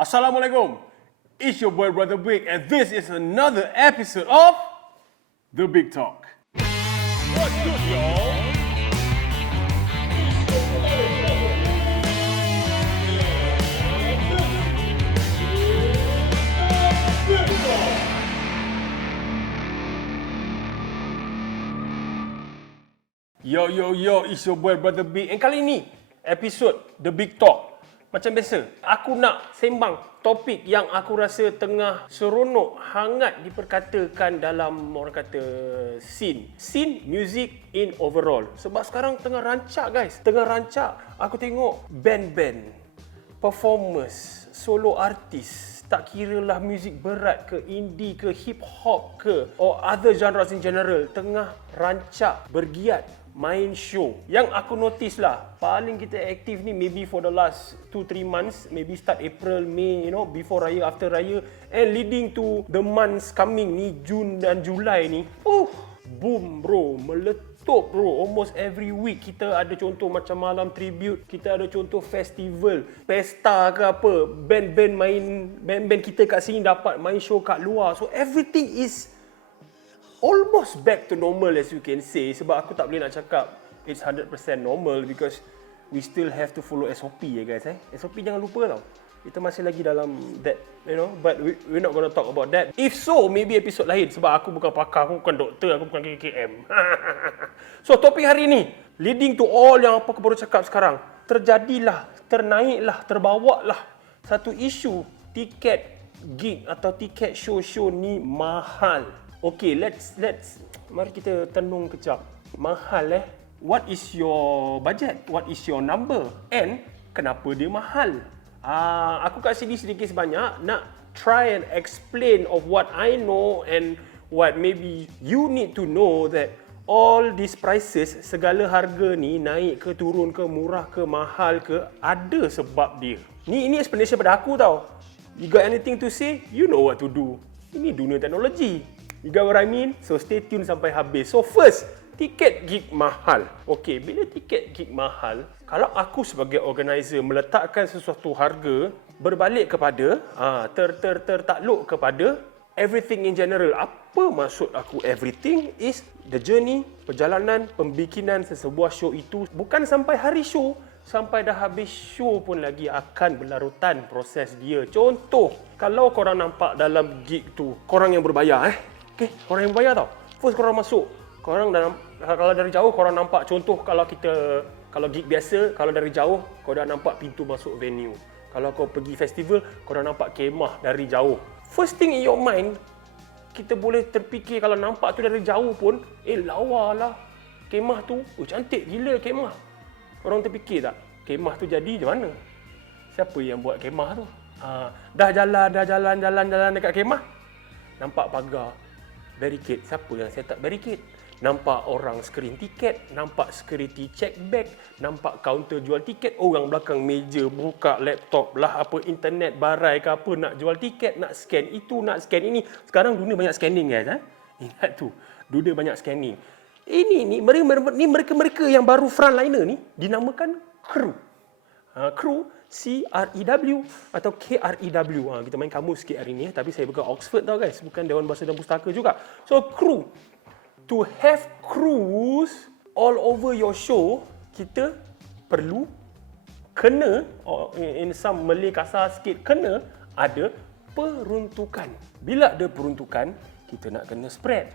Assalamualaikum. It's your boy Brother Big, and this is another episode of The Big Talk. What's good, y'all? Yo, it's your boy Brother Big. And kali ni, episode The Big Talk. Macam biasa, aku nak sembang topik yang aku rasa tengah seronok, hangat diperkatakan dalam orang kata scene music in overall. Sebab sekarang tengah rancak guys, aku tengok band-band, performers, solo artis, tak kira lah muzik berat ke, indie ke, hip hop ke, or other genres in general, tengah rancak, bergiat main show. Yang aku notice lah, paling kita aktif ni maybe for the last 2-3 months, maybe start April, May, before Raya, after Raya, and leading to the months coming ni, Jun dan Julai ni. Boom bro, meletup bro. Almost every week kita ada contoh macam malam tribute, kita ada contoh festival, pesta ke apa, band-band kita kat sini dapat main show kat luar. So everything is almost back to normal as you can say. Sebab aku tak boleh nak cakap it's 100% normal because we still have to follow SOP ya guys. SOP jangan lupa tau. Kita masih lagi dalam that, but we're not gonna talk about that. If so, maybe episode lain. Sebab aku bukan pakar, aku bukan doktor, aku bukan KKM. So, topik hari ni, leading to all yang apa aku baru cakap sekarang, terjadilah, ternaiklah, terbawalah satu isu tiket gig atau tiket show-show ni mahal. Okay, let's mari kita tenung kejap. Mahal What is your budget? What is your number? And kenapa dia mahal? Aku kat sini sedikit sebanyak nak try and explain of what I know and what maybe you need to know, that all these prices, segala harga ni naik ke, turun ke, murah ke, mahal ke, ada sebab dia. Ini explanation pada aku tau. You got anything to say? You know what to do. Ini dunia teknologi. You got what I mean? So stay tune sampai habis. So first, tiket gig mahal. Okay, bila tiket gig mahal, kalau aku sebagai organizer meletakkan sesuatu harga berbalik kepada tertakluk kepada everything in general. Apa maksud aku everything? Is the journey, perjalanan, pembikinan sesebuah show itu bukan sampai hari show, sampai dah habis show pun lagi akan berlarutan proses dia. Contoh, kalau korang nampak dalam gig tu, korang yang berbayar okay, korang yang berbayar tau. First korang masuk, korang kalau dari jauh korang nampak, contoh kalau gig biasa, kalau dari jauh kau dah nampak pintu masuk venue. Kalau kau pergi festival, kau dah nampak kemah dari jauh. First thing in your mind, kita boleh terfikir kalau nampak tu dari jauh pun, lawa lah kemah tu, cantik gila kemah. Korang terfikir tak, kemah tu jadi macam mana? Siapa yang buat kemah tu? Dah jalan dekat kemah, nampak pagar, barricade. Siapa yang set up barricade? Nampak orang screen tiket, nampak security check bag, nampak kaunter jual tiket, orang belakang meja buka laptop lah, apa internet barai ke apa, nak jual tiket, nak scan itu, nak scan ini. Sekarang dunia banyak scanning guys. Ingat tu, dunia banyak scanning. Ini mereka yang baru frontliner ni dinamakan kru. Kru, C-R-E-W atau K-R-E-W. Kita main kamus sikit hari ni, tapi saya bukan Oxford tau guys, bukan Dewan Bahasa dan Pustaka juga. So kru, to have crews all over your show, kita perlu, kena, in some Malay kasar sikit, kena ada peruntukan. Bila ada peruntukan, kita nak kena spread.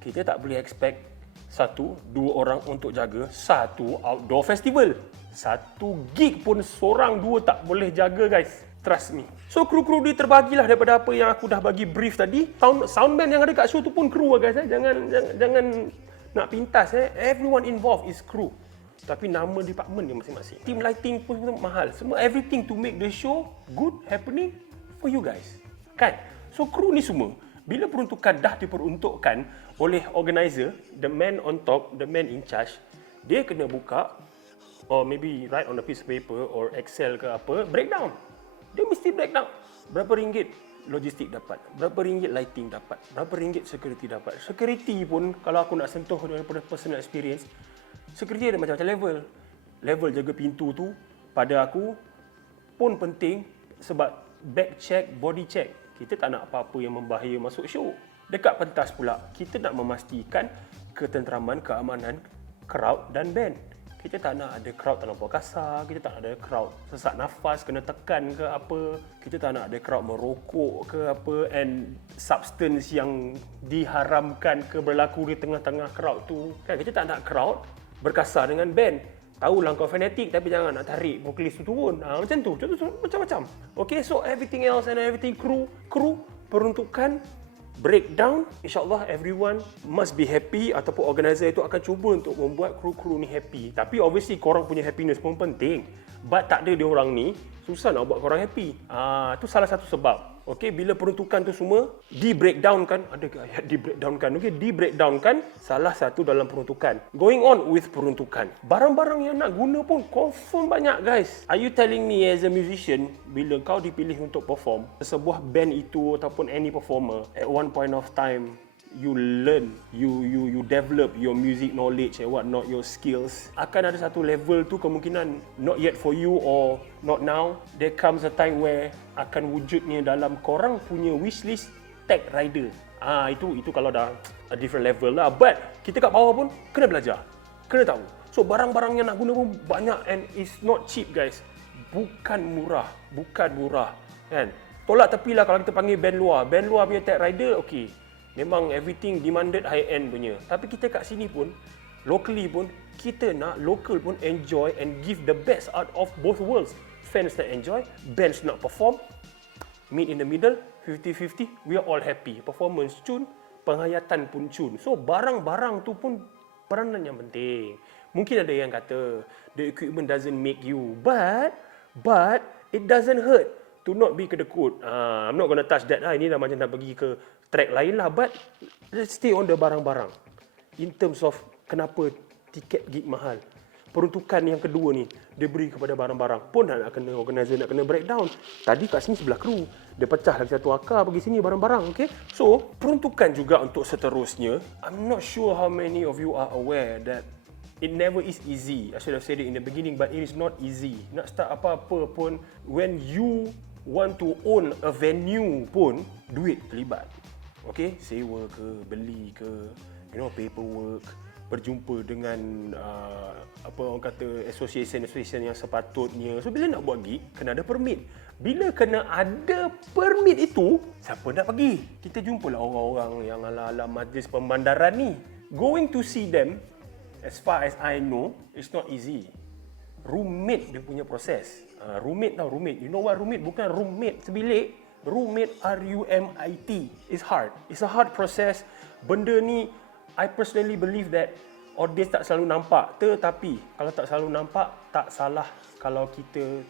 Kita tak boleh expect 1-2 orang untuk jaga satu outdoor festival. Satu gig pun seorang 2 tak boleh jaga guys. Trust me. So kru-kru dia terbagilah daripada apa yang aku dah bagi brief tadi. Soundman yang ada kat show tu pun kru guys. Jangan nak pintas. Everyone involved is crew. Tapi nama department dia masing-masing. Team lighting pun mahal. Semua everything to make the show good, happening for you guys. Kan? So kru ni semua, bila peruntukan dah diperuntukkan oleh organizer, the man on top, the man in charge, dia kena buka, or maybe write on a piece of paper or Excel ke apa, breakdown. Dia mesti breakdown. Berapa ringgit logistik dapat? Berapa ringgit lighting dapat? Berapa ringgit security dapat? Security pun, kalau aku nak sentuh daripada personal experience, security ada macam-macam level. Level jaga pintu tu, pada aku pun penting sebab back check, body check. Kita tak nak apa-apa yang membahaya masuk show. Dekat pentas pula, kita nak memastikan ketenteraman, keamanan crowd dan band. Kita tak nak ada crowd terlampau kasar, kita tak nak ada crowd sesak nafas, kena tekan ke apa. Kita tak nak ada crowd merokok ke apa, and substance yang diharamkan ke berlaku di tengah-tengah crowd tu. Kan kita tak nak crowd berkasar dengan band. Tahulah kau fanatik tapi jangan nak tarik vokalis tu turun. Macam tu, macam-macam. Okay, so everything else and everything crew peruntukan breakdown, insyaAllah everyone must be happy, ataupun organizer itu akan cuba untuk membuat kru-kru ni happy. Tapi obviously korang punya happiness pun penting. But tak ada dia orang ni, susah nak buat korang happy. Itu salah satu sebab. Okay, bila peruntukan tu semua di-breakdownkan, ada ke ayat di-breakdownkan? Okay, di-breakdownkan salah satu dalam peruntukan. Going on with peruntukan. Barang-barang yang nak guna pun confirm banyak guys. Are you telling me as a musician, bila kau dipilih untuk perform, sebuah band itu ataupun any performer, at one point of time, you learn, you develop your music knowledge and what not, your skills. Akan ada satu level tu kemungkinan not yet for you or not now. There comes a time where akan wujudnya dalam korang punya wishlist tag rider. Itu kalau dah a different level lah. But kita kat bawah pun kena belajar, kena tahu. So barang-barang yang nak guna pun banyak and it's not cheap guys. Bukan murah kan. Tolak tepilah kalau kita panggil band luar punya tag rider, okay. Memang everything demanded high end punya. Tapi kita kat sini pun, locally pun, kita nak local pun enjoy and give the best out of both worlds. Fans nak enjoy, bands nak perform, meet in the middle, 50-50, we are all happy. Performance cun, penghayatan pun cun. So barang-barang tu pun peranan yang penting. Mungkin ada yang kata, the equipment doesn't make you, but it doesn't hurt to not be kedekut. I'm not gonna touch that lah. Ini dah macam nak pergi ke track lain lah. But let's stay on the barang-barang. In terms of kenapa tiket gig mahal. Peruntukan yang kedua ni, dia beri kepada barang-barang. Pun nak kena organizer, nak kena breakdown. Tadi kat sini sebelah kru. Dia pecah lagi satu akar pergi sini barang-barang. Okay? So, peruntukan juga untuk seterusnya. I'm not sure how many of you are aware that it never is easy. I should have said it in the beginning, but it is not easy. Nak start apa-apa pun, when you want to own a venue pun, duit terlibat. Okay, sewa ke, beli ke, paperwork, berjumpa dengan apa orang kata association yang sepatutnya. So bila nak buat gig, kena ada permit. Bila kena ada permit itu, siapa nak pergi? Kita jumpalah orang-orang yang ala-ala majlis pemandaran ni. Going to see them, as far as I know, it's not easy. Roommate dia punya proses. Roommate. You know what roommate? Bukan roommate sebilik. Roommate, R-U-M-I-T. It's hard. It's a hard process. Benda ni, I personally believe that audience tak selalu nampak. Tetapi, kalau tak selalu nampak, tak salah kalau kita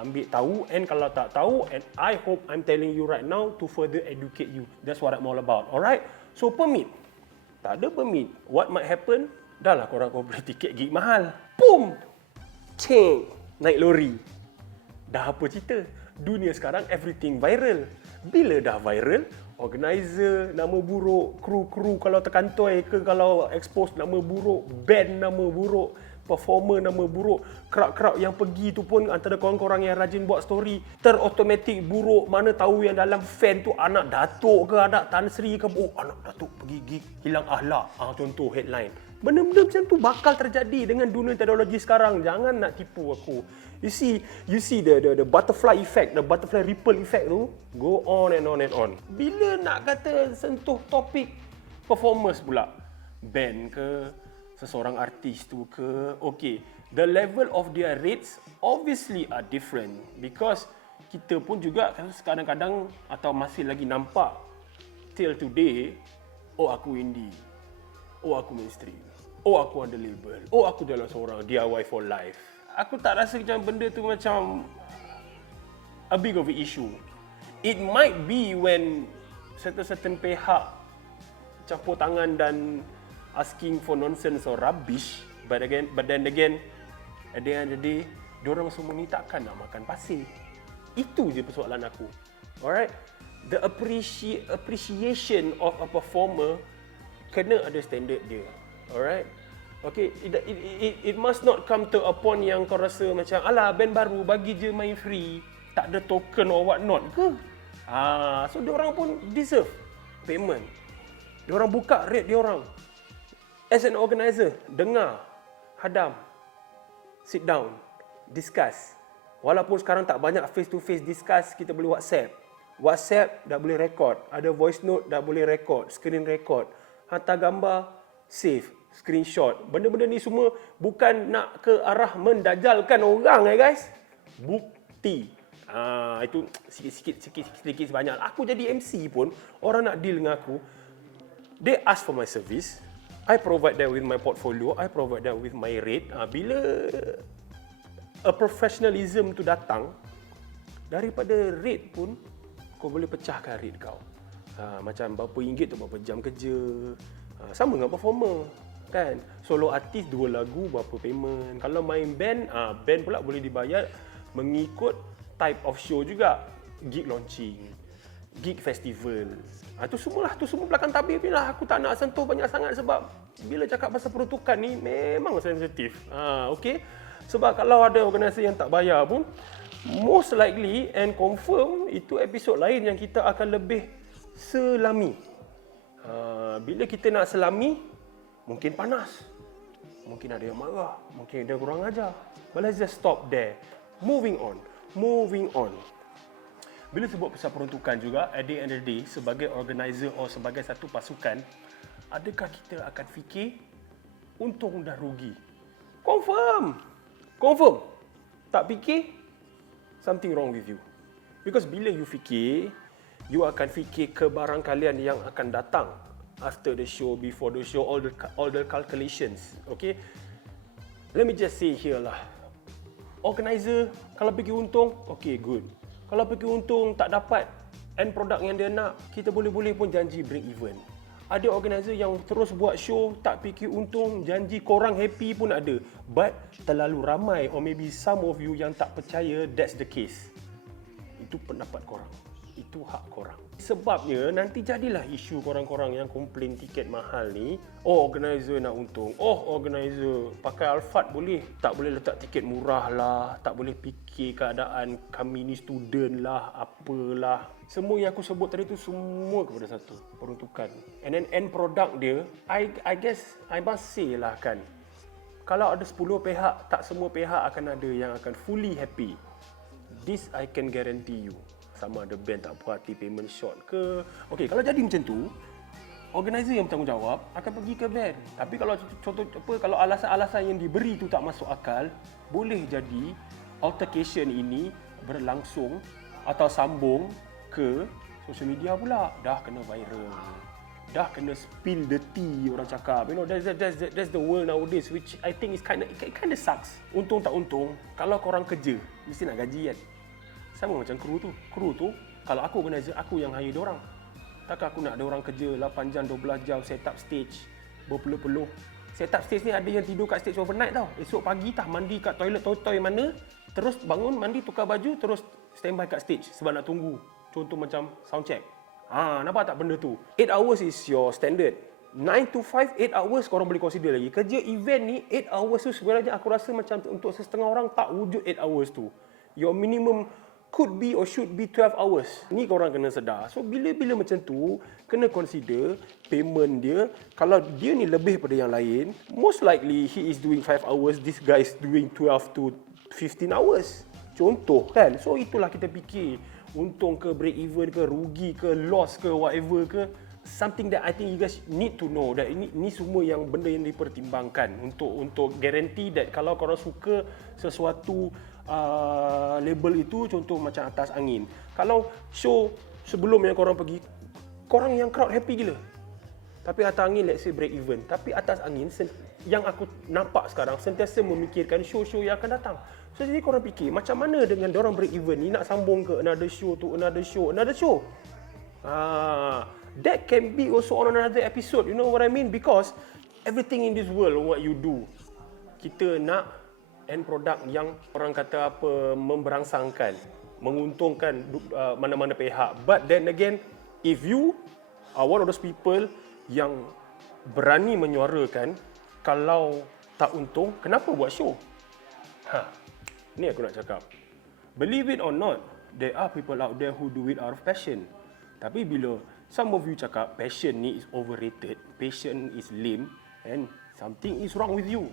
ambil tahu. And kalau tak tahu, and I hope I'm telling you right now to further educate you. That's what I'm all about. Alright? So, permit. Tak ada permit. What might happen? Dah lah korang beli tiket gig mahal. Boom! Ceng! Naik lori. Dah apa cerita? Dunia sekarang everything viral. Bila dah viral, organizer nama buruk, kru-kru kalau terkantoi ke, kalau expose nama buruk, band nama buruk, performer nama buruk, crowd-crowd yang pergi tu pun antara korang-korang yang rajin buat story, terautomatik buruk. Mana tahu yang dalam fan tu anak Datuk ke, anak Tan Sri ke, anak Datuk pergi gig, hilang akhlak. Contoh headline. Benda-benda macam tu bakal terjadi dengan dunia teknologi sekarang. Jangan nak tipu aku. You see the butterfly effect, the butterfly ripple effect tu go on and on and on. Bila nak kata sentuh topik performance pula, band ke, seseorang artis tu ke, okay, the level of their rates obviously are different because kita pun juga kadang-kadang atau masih lagi nampak till today, aku indie, aku mainstream, aku under label, aku jalan seorang, DIY for life. Aku tak rasa macam benda tu macam a big of an issue. It might be when certain pihak campur tangan dan asking for nonsense or rubbish, but then again, at the end of the day, diorang semua ni takkan nak makan pasir. Itu je persoalan aku. Alright? The appreciation of a performer kena ada standard dia. Alright? Okay, it must not come to a point yang kau rasa macam alah band baru bagi je main free. tak ada token or what not ke? So diorang pun deserve payment. Diorang buka rate diorang. As an organizer, dengar, hadam, sit down, discuss. Walaupun sekarang tak banyak face to face discuss, kita boleh WhatsApp. WhatsApp dah boleh record, ada voice note dah boleh record, screen record, hantar gambar, save, screenshot. Benda-benda ni semua bukan nak ke arah mendajalkan orang guys. Bukti. Itu sikit sebanyak. Aku jadi MC pun, orang nak deal dengan aku, they ask for my service. I provide them with my portfolio, I provide them with my rate. Bila a professionalism tu datang, daripada rate pun, kau boleh pecahkan rate kau. Macam berapa ringgit tu berapa jam kerja. Sama dengan performer. Kan? Solo artis 2 lagu berapa payment. Kalau main band, band pula boleh dibayar mengikut type of show juga. Gig launching, gig festival. Itu semua belakang tabir ni lah. Aku tak nak sentuh banyak sangat sebab bila cakap pasal peruntukan ni memang sensitif. Okay? Sebab kalau ada organisasi yang tak bayar pun, most likely and confirm itu episod lain yang kita akan lebih selami. Bila kita nak selami, mungkin panas. Mungkin ada yang marah, mungkin ada kurang ajar. But let's just stop there. Moving on. Bila sebut pasal peruntukan juga, at the end of the day, sebagai organizer atau sebagai satu pasukan, adakah kita akan fikir untung dah rugi? Confirm. Tak fikir, something wrong with you. Because bila you fikir, you akan fikir kebarangkalian yang akan datang after the show, before the show, all the calculations. Okay? Let me just say here lah. Organizer, kalau fikir untung, okay, good. Kalau fikir untung tak dapat end product yang dia nak, kita boleh-boleh pun janji break even. Ada organizer yang terus buat show, tak fikir untung, janji korang happy pun ada. But terlalu ramai or maybe some of you yang tak percaya that's the case. Itu pendapat korang. Itu hak korang. Sebabnya nanti jadilah isu korang-korang yang komplain tiket mahal ni. Oh, organizer nak untung. Oh, organizer pakai Alphard boleh. Tak boleh letak tiket murah lah. Tak boleh fikir keadaan kami ni student lah, apalah. Semua yang aku sebut tadi tu semua kepada satu peruntukan. And then end product dia, I guess I must say lah kan. Kalau ada 10 pihak, tak semua pihak akan ada yang akan fully happy. This I can guarantee you. Sama ada band tak puas hati payment short ke. Okey, kalau jadi macam tu, organizer yang bertanggungjawab akan pergi ke band. Tapi kalau kalau alasan-alasan yang diberi tu tak masuk akal, boleh jadi altercation ini berlangsung atau sambung ke social media pula. Dah kena viral. Dah kena spill the tea, orang cakap. You know, that's the world nowadays, which I think is kind of sucks. Untung tak untung, kalau korang kerja, mesti nak gaji kan. Sama macam kru tu, kalau aku organizer, aku yang hire diorang. Takkan aku nak ada orang kerja 8 jam, 12 jam, set up stage, berpeluh-peluh. Set up stage ni ada yang tidur kat stage overnight tau. Esok pagi mandi kat toilet mana, terus bangun, mandi, tukar baju, terus standby kat stage sebab nak tunggu. Contoh macam sound check. Nampak tak benda tu? 8 hours is your standard. 9 to 5, 8 hours korang boleh consider lagi. Kerja event ni, 8 hours tu sebenarnya aku rasa macam untuk setengah orang tak wujud 8 hours tu. Your minimum could be or should be 12 hours. Ni korang kena sedar. So, bila macam tu, kena consider payment dia. Kalau dia ni lebih pada yang lain, most likely he is doing 5 hours, this guy is doing 12 to 15 hours. Contoh kan? So, itulah kita fikir. Untung ke, break even ke, rugi ke, loss ke, whatever ke. Something that I think you guys need to know. That ini semua yang benda yang dipertimbangkan untuk guarantee that kalau korang suka sesuatu label itu, contoh macam Atas Angin. Kalau show sebelum yang korang pergi, korang yang crowd happy gila. Tapi Atas Angin let's say break even. Tapi Atas Angin yang aku nampak sekarang sentiasa memikirkan show-show yang akan datang. So jadi korang fikir macam mana dengan diorang break even ni nak sambung ke another show to another show. That can be also on another episode. You know what I mean? Because everything in this world, what you do, kita nak end product yang orang kata apa, memberangsangkan, menguntungkan mana-mana pihak. But then again, if you are one of those people yang berani menyuarakan kalau tak untung, kenapa buat show? Ni aku nak cakap. Believe it or not, there are people out there who do it out of passion. Tapi bila some of you cakap passion ni is overrated, passion is lame, and something is wrong with you.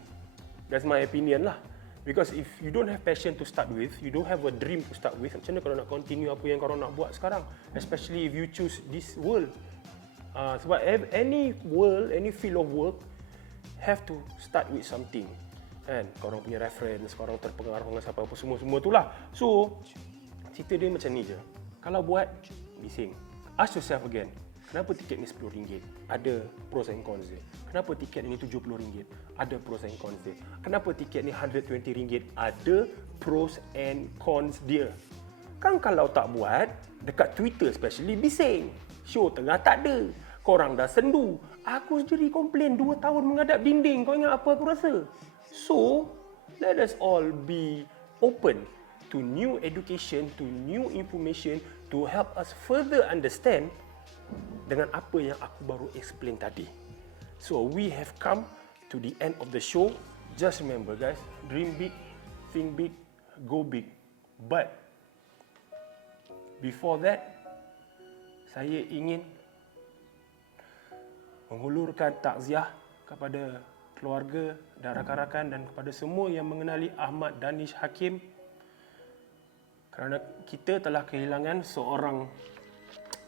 That's my opinion lah. Because if you don't have passion to start with, you don't have a dream to start with, macam mana kalau nak continue apa yang korang nak buat sekarang? Especially if you choose this world. Sebab any world, any field of work have to start with something. Kan? Korang punya reference, korang terpengaruh dengan siapa apa semua tu lah. So, cerita dia macam ni je. Kalau buat, bising. Ask yourself again, kenapa tiket ni RM10? Ada pros and cons dia. Kenapa tiket ni RM70? Ada pros and cons dia. Kenapa tiket ni RM120? Ada pros and cons dia. Kan kalau tak buat, dekat Twitter especially, bising. Show tengah tak ada. Korang dah sendu. Aku sendiri komplain 2 tahun menghadap dinding. Kau ingat apa aku rasa? So, let us all be open to new education, to new information, to help us further understand dengan apa yang aku baru explain tadi. So we have come to the end of the show. Just remember guys, dream big, think big, go big. But before that, saya ingin menghulurkan takziah kepada keluarga dan rakan-rakan dan kepada semua yang mengenali Ahmad Danish Hakim, kerana kita telah kehilangan seorang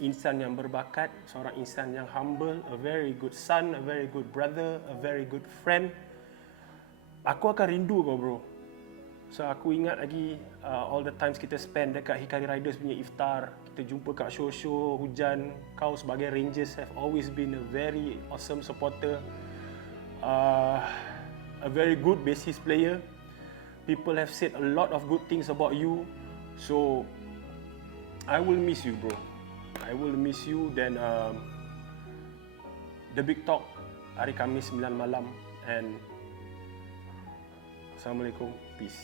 insan yang berbakat, seorang insan yang humble, a very good son, a very good brother, a very good friend. Aku akan rindu kau bro. So aku ingat lagi all the times kita spend dekat Hikari Riders punya iftar. Kita jumpa kat show-show hujan. Kau sebagai Rangers have always been a very awesome supporter. A very good bassist player. People have said a lot of good things about you. So, I will miss you bro. I will miss you. Then The Big Talk hari Khamis 9 malam. And Assalamualaikum. Peace.